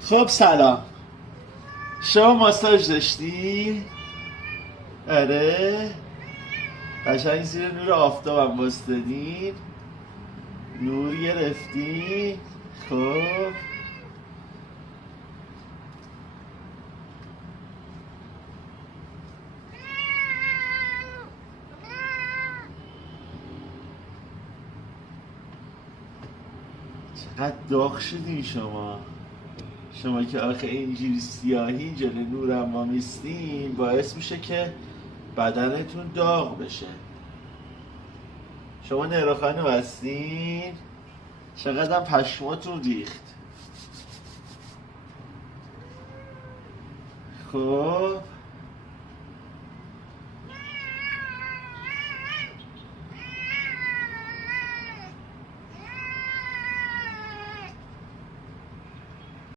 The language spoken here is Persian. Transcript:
خب سلام. شما ماساژ داشتی؟ آره. قشنگ زیر نور آفتابم واسدادین. نور گرفتی. خب چقدر داغ شدین شما که آخه اینجوری سیاهی جلو نورم وامیستین باعث میشه که بدنتون داغ بشه. شما نروخانو هستین؟ چقدر پشماتون ریخت. خب